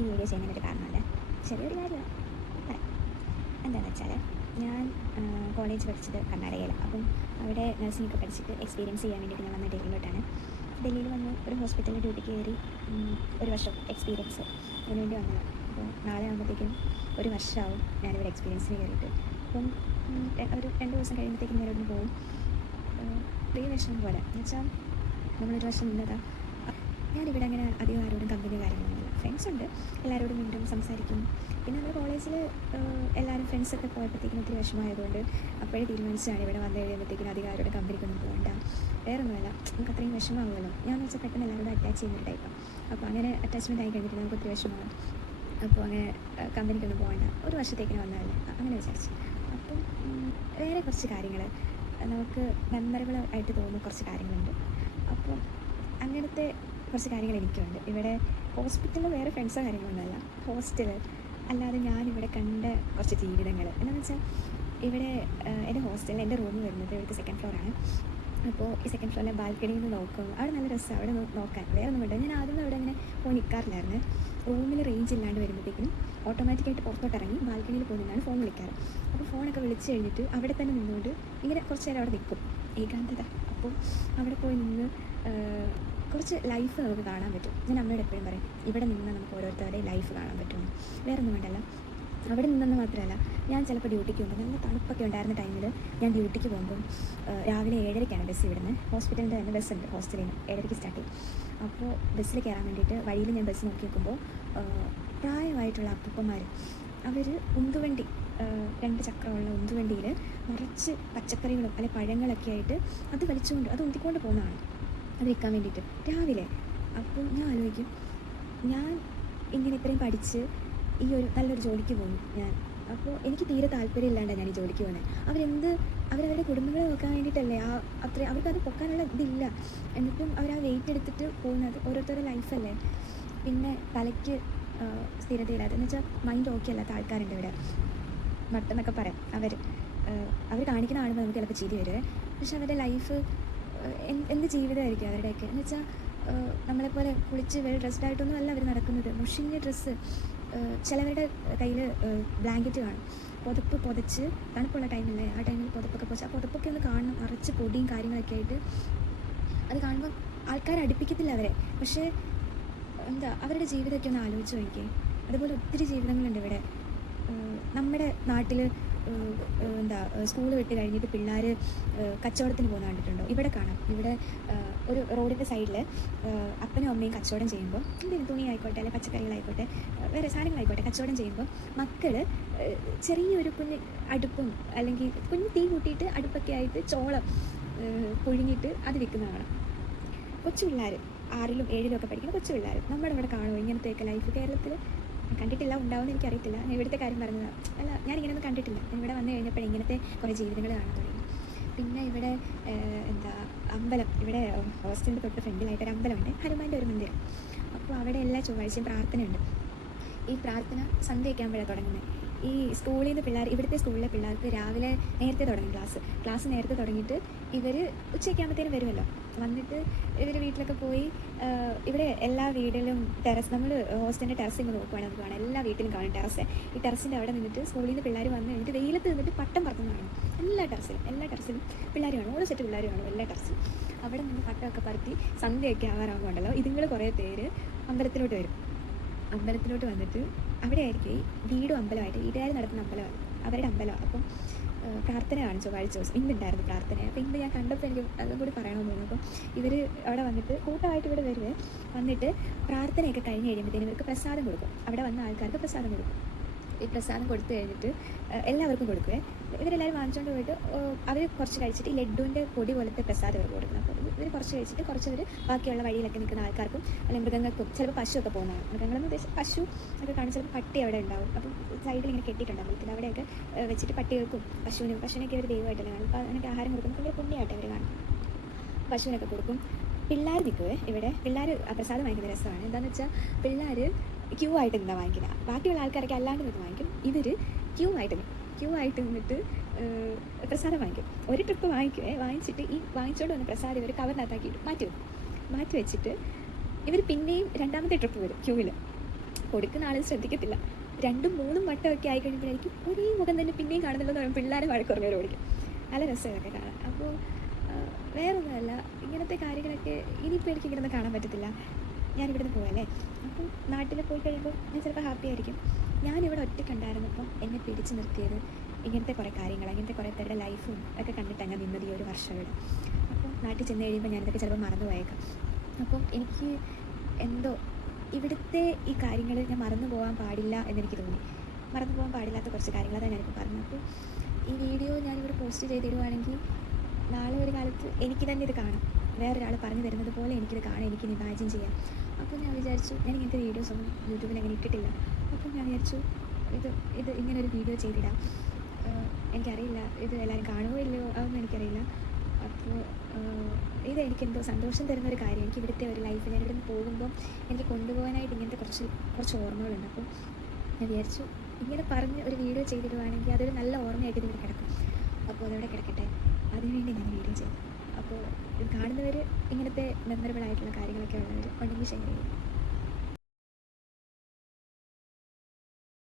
ഈ വീഡിയോ ചെയ്യുന്നതിൻ്റെ കാരണമല്ല, ചെറിയൊരു കാര്യമാണ് പറയാം. എന്താണെന്ന് വെച്ചാൽ ഞാൻ കോളേജ് പഠിച്ചത് കർണാടകയിലാണ്. അപ്പം അവിടെ നഴ്സിംഗൊക്കെ പഠിച്ചിട്ട് എക്സ്പീരിയൻസ് ചെയ്യാൻ വേണ്ടിയിട്ട് ഞാൻ വന്ന ഡൽഹിയിലോട്ടാണ്. ഡൽഹിയിൽ വന്ന് ഒരു ഹോസ്പിറ്റലിൽ ഡ്യൂട്ടിക്ക് കയറി ഒരു വർഷം എക്സ്പീരിയൻസ് അതിനുവേണ്ടി വന്നത്. അപ്പോൾ നാളെ ആകുമ്പോഴത്തേക്കും ഒരു വർഷമാവും ഞാനിവിടെ എക്സ്പീരിയൻസിന് കയറിയിട്ട്. അപ്പം ഒരു 2 ദിവസം കഴിയുമ്പോഴത്തേക്കും ഞാൻ ഇവിടെ പോകും. പ്രീ വിഷമം പോലെ എന്ന് വെച്ചാൽ നമ്മളൊരു വർഷം നിന്നതാണ്. ഞാനിവിടെ അങ്ങനെ അധികം ആരോടും കമ്പനി കാര്യങ്ങളൊന്നുമില്ല. ഫ്രണ്ട്സ് ഉണ്ട്, എല്ലാവരോടും വീണ്ടും സംസാരിക്കും. പിന്നെ നമ്മൾ കോളേജിൽ എല്ലാവരും ഫ്രണ്ട്സൊക്കെ പോയപ്പോഴത്തേക്കും ഒത്തിരി വിഷമമായതുകൊണ്ട് അപ്പോഴേ തീരുമാനിച്ചാണ് ഇവിടെ വന്നു കഴിയുമ്പോഴത്തേക്കും അധികം ആരോടും കമ്പനിക്കൊന്നും പോകണ്ട, വേറെ ഒന്നുമല്ല, നമുക്ക് അത്രയും വിഷമമാകുമല്ലോ. ഞാൻ വെച്ചാൽ പെട്ടെന്ന് എല്ലാവരോടും അറ്റാച്ച് ചെയ്യുന്ന ടൈപ്പാണ്. അപ്പോൾ അങ്ങനെ അറ്റാച്ച്മെൻറ്റ് ആയി കഴിഞ്ഞിട്ട് നമുക്ക് ഒത്തിരി വിഷമമാണ്. അപ്പോൾ അങ്ങനെ കമ്പനിക്കൊന്നും പോകണ്ട, ഒരു വർഷത്തേക്കിന് വന്നതല്ലേ, അങ്ങനെ വിചാരിച്ചു. അപ്പം വേറെ കുറച്ച് കാര്യങ്ങൾ നമുക്ക് മെമ്മറബിൾ ആയിട്ട് തോന്നുന്ന കുറച്ച് കാര്യങ്ങളുണ്ട്. അപ്പം അങ്ങനത്തെ കുറച്ച് കാര്യങ്ങൾ എനിക്കുണ്ട്. ഇവിടെ ഹോസ്പിറ്റലിൽ വേറെ ഫ്രണ്ട്സോ കാര്യങ്ങളൊന്നുമല്ല, ഹോസ്റ്റൽ അല്ലാതെ ഞാനിവിടെ കണ്ട കുറച്ച് ജീവിതങ്ങൾ എന്താണെന്ന് വെച്ചാൽ ഇവിടെ എൻ്റെ ഹോസ്റ്റലിൽ എൻ്റെ റൂം വരുന്നത് ഇവിടുത്തെ 2nd ഫ്ലോറാണ്. അപ്പോൾ ഈ 2nd ഫ്ലോറിലെ ബാൽക്കണിയിൽ നിന്ന് നോക്കും, അവിടെ നല്ല രസമാണ് അവിടെ നോക്കാൻ. വേറെ ഒന്നും വേണ്ട, ഞാൻ ആദ്യം അവിടെ അങ്ങനെ പോയി നിൽക്കാറില്ലായിരുന്നു. റൂമിൽ റേഞ്ച് ഇല്ലാണ്ട് വരുമ്പോഴത്തേക്കും ഓട്ടോമാറ്റിക്കായിട്ട് പുറത്തോട്ട് ഇറങ്ങി ബാൽക്കണിയിൽ പോകുന്നതാണ് ഫോൺ വിളിക്കാറ്. അപ്പോൾ ഫോണൊക്കെ വിളിച്ച് കഴിഞ്ഞിട്ട് അവിടെ തന്നെ നിന്നുകൊണ്ട് ഇങ്ങനെ കുറച്ച് നേരം അവിടെ നിൽക്കും, ഏകാന്തത. അപ്പോൾ അവിടെ പോയി നിന്ന് കുറച്ച് ലൈഫ് നമുക്ക് കാണാൻ പറ്റും. ഞാൻ അമ്മയോട് എപ്പോഴും പറയും, ഇവിടെ നിന്ന് നമുക്ക് ഓരോരുത്തരുടെയും ലൈഫ് കാണാൻ പറ്റുമെന്ന്. വേറെ ഒന്നും വേണ്ടല്ല, അവിടെ നിന്നെന്ന് മാത്രമല്ല, ഞാൻ ചിലപ്പോൾ ഡ്യൂട്ടിക്ക് പോകുമ്പോൾ നല്ല തണുപ്പൊക്കെ ഉണ്ടായിരുന്ന ടൈമിൽ ഞാൻ ഡ്യൂട്ടിക്ക് പോകുമ്പം രാവിലെ 7:30ക്കാണ് ബസ് ഇവിടുന്ന്, ഹോസ്പിറ്റലിൻ്റെ തന്നെ ബസ്സുണ്ട് ഹോസ്റ്റലിൽ നിന്ന്, 7:30ക്ക് സ്റ്റാർട്ട് ചെയ്യും. അപ്പോൾ ബസ്സിൽ കയറാൻ വേണ്ടിയിട്ട് വഴിയിൽ ഞാൻ ബസ് നോക്കി നോക്കുമ്പോൾ പ്രായമായിട്ടുള്ള അപ്പൂപ്പന്മാർ അവർ ഉന്തുവണ്ടി, 2 ചക്രമുള്ള ഉന്തുവണ്ടിയിൽ നിറച്ച് പച്ചക്കറികളും അല്ലെങ്കിൽ പഴങ്ങളൊക്കെ ആയിട്ട് അത് വലിച്ചുകൊണ്ട് അത് ഉന്തിക്കൊണ്ട് പോകുന്നതാണ്, അത് വിൽക്കാൻ വേണ്ടിയിട്ട് രാവിലെ. അപ്പോൾ ഞാൻ ആലോചിക്കും, ഞാൻ ഇങ്ങനെ ഇത്രയും പഠിച്ച് ഈ ഒരു നല്ലൊരു ജോലിക്ക് പോകുന്നു ഞാൻ. അപ്പോൾ എനിക്ക് തീരെ താല്പര്യമില്ലാണ്ടാണ് ഞാൻ ഈ ജോലിക്ക് പോകുന്നത്. അവരവരുടെ കുടുംബങ്ങളെ നോക്കാൻ വേണ്ടിയിട്ടല്ലേ, അവർക്കത് പൊക്കാനുള്ള ഇതില്ല, എന്നിട്ടും അവർ ആ വെയിറ്റ് എടുത്തിട്ട് പോകുന്നത് ഓരോരുത്തരുടെ ലൈഫല്ലേ. പിന്നെ തലയ്ക്ക് സ്ഥിരതയില്ലാതെ എന്ന് വെച്ചാൽ മൈൻഡ് ഓക്കെ അല്ലാത്ത ആൾക്കാരുണ്ട് ഇവിടെ, നട്ടെന്നൊക്കെ പറയാം. അവർ കാണിക്കുന്ന കാണുമ്പോൾ നമുക്ക് ചിലപ്പോൾ ചിരി വരുവേ, പക്ഷെ അവരുടെ ലൈഫ് എന്ത് ജീവിതമായിരിക്കും അവരുടെയൊക്കെ. എന്ന് വെച്ചാൽ നമ്മളെപ്പോലെ കുളിച്ച് വെൽ ഡ്രസ്ഡ് ആയിട്ടൊന്നും അല്ല അവർ നടക്കുന്നത്. മുഷിഞ്ഞ ഡ്രസ്സ്, ചിലവരുടെ കയ്യിൽ ബ്ലാങ്കറ്റ് കാണും, പുതപ്പ് പുതച്ച്, തണുപ്പുള്ള ടൈമില്ലേ ആ ടൈമിൽ പുതപ്പൊക്കെ പുതച്ച്, ആ പുതപ്പൊക്കെ ഒന്ന് കാണണം, നിറച്ച് പൊടിയും കാര്യങ്ങളൊക്കെ ആയിട്ട്. അത് കാണുമ്പം ആൾക്കാർ അടുപ്പിക്കത്തില്ല അവരെ, പക്ഷേ എന്താ അവരുടെ ജീവിതമൊക്കെ ഒന്ന് ആലോചിച്ച് നോക്കിയേ. അതുപോലെ ഒത്തിരി ജീവിതങ്ങളുണ്ട് ഇവിടെ. നമ്മുടെ നാട്ടിൽ സ്കൂൾ വിട്ട് കഴിഞ്ഞിട്ട് പിള്ളേർ കച്ചവടത്തിന് പോകുന്ന കണ്ടിട്ടുണ്ടോ? ഇവിടെ കാണാം, ഇവിടെ ഒരു റോഡിൻ്റെ സൈഡിൽ അപ്പനും അമ്മയും കച്ചവടം ചെയ്യുമ്പോൾ, എന്തെങ്കിലും തുണി ആയിക്കോട്ടെ അല്ലെങ്കിൽ പച്ചക്കറികളായിക്കോട്ടെ വേറെ സാധനങ്ങളായിക്കോട്ടെ കച്ചവടം ചെയ്യുമ്പോൾ മക്കൾ ചെറിയൊരു കുഞ്ഞ് അടുപ്പും അല്ലെങ്കിൽ കുഞ്ഞ് തീ കൂട്ടിയിട്ട് അടുപ്പൊക്കെ ആയിട്ട് ചോളം പുഴുങ്ങിയിട്ട് അത് വിൽക്കുന്നതാണ്. കൊച്ചു പിള്ളേർ 6ലും 7ലും ഒക്കെ പഠിക്കുന്ന കൊച്ചു പിള്ളേർ നമ്മുടെ ഇവിടെ കാണുമോ ഇങ്ങനത്തെയൊക്കെ ലൈഫ്? കേരളത്തിൽ കണ്ടിട്ടില്ല, ഉണ്ടാവുമെന്ന് എനിക്കറിയത്തില്ല. ഞാൻ ഇവിടുത്തെ കാര്യം പറഞ്ഞതാണ്, അല്ല ഞാനിങ്ങനെയൊന്നും കണ്ടിട്ടില്ല. ഞാൻ ഇവിടെ വന്നു കഴിഞ്ഞപ്പോൾ ഇങ്ങനത്തെ കുറേ ജീവിതങ്ങൾ കാണാൻ തുടങ്ങി. പിന്നെ ഇവിടെ അമ്പലം, ഇവിടെ ഹോസ്റ്റലിൻ്റെ തൊട്ട് ഫ്രണ്ടിലായിട്ടൊരു അമ്പലമുണ്ട്, ഹനുമാൻ്റെ ഒരു മന്ദിരം. അപ്പോൾ അവിടെ എല്ലാ ചൊവ്വാഴ്ചയും പ്രാർത്ഥനയുണ്ട്. ഈ പ്രാർത്ഥന സന്ധ്യയൊക്കെ ആകുമ്പോഴാണ് തുടങ്ങുന്നത്. ഈ സ്കൂളിൽ നിന്ന് പിള്ളേർ, ഇവിടുത്തെ സ്കൂളിലെ പിള്ളേർക്ക് രാവിലെ നേരത്തെ തുടങ്ങും ക്ലാസ് നേരത്തെ തുടങ്ങിയിട്ട് ഇവർ ഉച്ചയ്ക്കാകുമ്പോഴത്തേനും വരുമല്ലോ. വന്നിട്ട് ഇവർ വീട്ടിലൊക്കെ പോയി, ഇവിടെ എല്ലാ വീട്ടിലും ടെറസ്, നമ്മൾ ഹോസ്റ്റലിൻ്റെ ടെറസിങ് നോക്കുകയാണെങ്കിൽ നമുക്ക് കാണാം, എല്ലാ വീട്ടിലും കാണും ടെറസ്. ഈ ടെറസിൻ്റെ അവിടെ നിന്നിട്ട് സ്കൂളിൽ നിന്ന് പിള്ളേർ വന്ന് കഴിഞ്ഞിട്ട് വെയിലത്ത് നിന്നിട്ട് പട്ടം പറത്തുന്ന കാണും. എല്ലാ ടെറസിലും പിള്ളേർ കാണും, ഓരോ സെറ്റ് പിള്ളേർ കാണും എല്ലാ ടെറസിലും. അവിടെ നിന്ന് പട്ടമൊക്കെ പറത്തി സന്ധ്യയൊക്കെ ആവാറാകുമ്പോണ്ടല്ലോ ഇതുങ്ങൾ കുറേ പേര് അമ്പലത്തിലോട്ട് വരും. അമ്പലത്തിലോട്ട് വന്നിട്ട് അവിടെ ആയിരിക്കും ഈ വീടും അമ്പലമായിട്ട് വീട്ടുകാർ നടത്തുന്ന അമ്പലമാണ്, അവരുടെ അമ്പലമാണ്. അപ്പം പ്രാർത്ഥന കാണും ചൊവ്വാഴ്ച ദിവസം. ഇന്നുണ്ടായിരുന്നു പ്രാർത്ഥന. അപ്പോൾ ഇന്ന് ഞാൻ കണ്ടപ്പോൾ എനിക്ക് അതും കൂടി പറയണമെന്ന് തോന്നുന്നു. അപ്പം ഇവർ അവിടെ വന്നിട്ട് കൂട്ടമായിട്ട് ഇവിടെ വരുവേ, വന്നിട്ട് പ്രാർത്ഥനയൊക്കെ കഴിഞ്ഞ് കഴിയുമ്പോഴത്തേനും ഇവർക്ക് പ്രസാദം കൊടുക്കും. അവിടെ വന്ന ആൾക്കാർക്ക് പ്രസാദം കൊടുക്കും. ഈ പ്രസാദം കൊടുത്തു കഴിഞ്ഞിട്ട് എല്ലാവർക്കും കൊടുക്കുവേ. ഇവരെല്ലാവരും വാങ്ങിച്ചുകൊണ്ട് പോയിട്ട് അവർ കുറച്ച് കഴിച്ചിട്ട് ഈ ലഡുവിൻ്റെ പൊടി പോലത്തെ പ്രസാദം ഇവർ കൊടുക്കണം. അപ്പോൾ ഇവർ കുറച്ച് കഴിച്ചിട്ട് കുറച്ചവർ ബാക്കിയുള്ള വഴിയിലൊക്കെ നിൽക്കുന്ന ആൾക്കാർക്കും അല്ലെങ്കിൽ മൃഗങ്ങൾക്കും, ചിലപ്പോൾ പശുവൊക്കെ പോകുന്നതാണ്, മൃഗങ്ങളെന്ന് ഉദ്ദേശിച്ച് പശു ഒക്കെ കാണും, ചിലപ്പോൾ പട്ടി അവിടെ ഉണ്ടാവും. അപ്പം സൈഡിൽ ഇങ്ങനെ കെട്ടിയിട്ടുണ്ടാവും വീട്ടിൽ, അവിടെയൊക്കെ വെച്ചിട്ട് പട്ടികൾക്കും പശുവിനൊക്കെ അവർ ദൈവമായിട്ടല്ലേ കാണും. അപ്പോൾ അതിനൊക്കെ ആഹാരം കൊടുക്കും, ഭയങ്കര പുണ്യമായിട്ട് അവർ കാണും. പശുവിനൊക്കെ കൊടുക്കും. പിള്ളേർ നിൽക്കുവേ ഇവിടെ, പിള്ളേർ പ്രസാദം വാങ്ങിക്കുന്ന രസമാണ്. എന്താണെന്ന് വെച്ചാൽ പിള്ളേർ ക്യൂ ആയിട്ട് നിന്നാണ് വാങ്ങിക്കുന്നത്. ബാക്കിയുള്ള ആൾക്കാരൊക്കെ അല്ലാണ്ട് നിന്ന് വാങ്ങിക്കും, ഇവർ ക്യൂ ആയിട്ട് നിന്നിട്ട് പ്രസാദം വാങ്ങിക്കും. ഒരു ട്രിപ്പ് വാങ്ങിച്ചിട്ട് ഈ വാങ്ങിച്ചുകൊണ്ട് വന്ന പ്രസാദം ഇവർ കവറിനകത്താക്കിയിട്ട് മാറ്റി വെച്ചിട്ട് ഇവർ പിന്നെയും 2ാമത്തെ ട്രിപ്പ് വരും ക്യൂവിൽ. കൊടുക്കുന്ന ആളും ശ്രദ്ധിക്കത്തില്ല. 2ഉം 3ഉം വട്ടമൊക്കെ ആയി കഴിയുമ്പോഴായിരിക്കും ഒരേ മുഖം തന്നെ പിന്നെയും കാണുന്നുള്ളതെന്ന് പറയുമ്പോൾ പിള്ളേരെ വഴക്കുറഞ്ഞവർ ഓടിക്കും. നല്ല രസം ഇതൊക്കെ കാണാൻ. അപ്പോൾ വേറൊന്നുമല്ല, ഇങ്ങനത്തെ കാര്യങ്ങളൊക്കെ ഇനിയിപ്പോൾ എനിക്ക് ഇവിടുന്ന് കാണാൻ പറ്റത്തില്ല. ഞാനിവിടുന്ന് പോവല്ലേ, അപ്പം നാട്ടിൽ പോയി കഴിയുമ്പോൾ ഞാൻ ചിലപ്പോൾ ഹാപ്പി ആയിരിക്കും. ഞാനിവിടെ ഒറ്റയ്ക്കുണ്ടായിരുന്നപ്പം എന്നെ പിടിച്ച് നിർത്തിയത് ഇങ്ങനത്തെ കുറേ കാര്യങ്ങൾ, ഇങ്ങനത്തെ കുറേ പേരുടെ ലൈഫും ഒക്കെ കണ്ടിട്ട് അങ്ങനെ നിന്നത് ഈ ഒരു വർഷം ഇവിടെ. അപ്പം നാട്ടിൽ ചെന്ന് കഴിയുമ്പോൾ ഞാനിതൊക്കെ ചിലപ്പോൾ മറന്നു പോയേക്കാം. അപ്പം എനിക്ക് എന്തോ ഇവിടുത്തെ ഈ കാര്യങ്ങൾ ഞാൻ മറന്നു പോകാൻ പാടില്ല എന്നെനിക്ക് തോന്നി. മറന്നു പോകാൻ പാടില്ലാത്ത കുറച്ച് കാര്യങ്ങൾ അതാണ് ഞാനിപ്പോൾ പറഞ്ഞത്. അപ്പോൾ ഈ വീഡിയോ ഞാനിവിടെ പോസ്റ്റ് ചെയ്തിടുവാണെങ്കിൽ നാളെ ഒരു കാലത്ത് എനിക്ക് തന്നെ ഇത് കാണാം, വേറൊരാൾ പറഞ്ഞു തരുന്നത് പോലെ എനിക്കിത് കാണാം, എനിക്കിത് ഇമാജിൻ ചെയ്യാം. അപ്പോൾ ഞാൻ വിചാരിച്ചു, ഞാൻ ഇങ്ങനത്തെ വീഡിയോസൊന്നും യൂട്യൂബിൽ അങ്ങനെ ഇട്ടിട്ടില്ല. അപ്പോൾ ഞാൻ വിചാരിച്ചു ഇത് ഇങ്ങനൊരു വീഡിയോ ചെയ്തിടാം. എനിക്കറിയില്ല ഇത് എല്ലാവരും കാണുമോ ഇല്ലയോ അതൊന്നും എനിക്കറിയില്ല. അപ്പോൾ ഇത് എനിക്കെന്തോ സന്തോഷം തരുന്നൊരു കാര്യം. എനിക്ക് ഇവിടുത്തെ ഒരു ലൈഫ്, ഞാൻ ഇവിടെ നിന്ന് പോകുമ്പം എനിക്ക് കൊണ്ടുപോകാനായിട്ട് ഇങ്ങനത്തെ കുറച്ച് ഓർമ്മകളുണ്ട്. അപ്പോൾ ഞാൻ വിചാരിച്ചു ഇങ്ങനെ പറഞ്ഞ് ഒരു വീഡിയോ ചെയ്തിടുവാണെങ്കിൽ അതൊരു നല്ല ഓർമ്മയായിട്ട് ഇതിവിടെ കിടക്കും. അപ്പോൾ അതവിടെ കിടക്കട്ടെ, അതിനുവേണ്ടി ഞാൻ വീഡിയോ ചെയ്തു. അപ്പോൾ ഇത് കാണുന്നവർ ഇങ്ങനത്തെ മെമ്മറബിൾ ആയിട്ടുള്ള കാര്യങ്ങളൊക്കെ ഉള്ളവർ ഉണ്ടെങ്കിൽ ഷെയർ ചെയ്യും.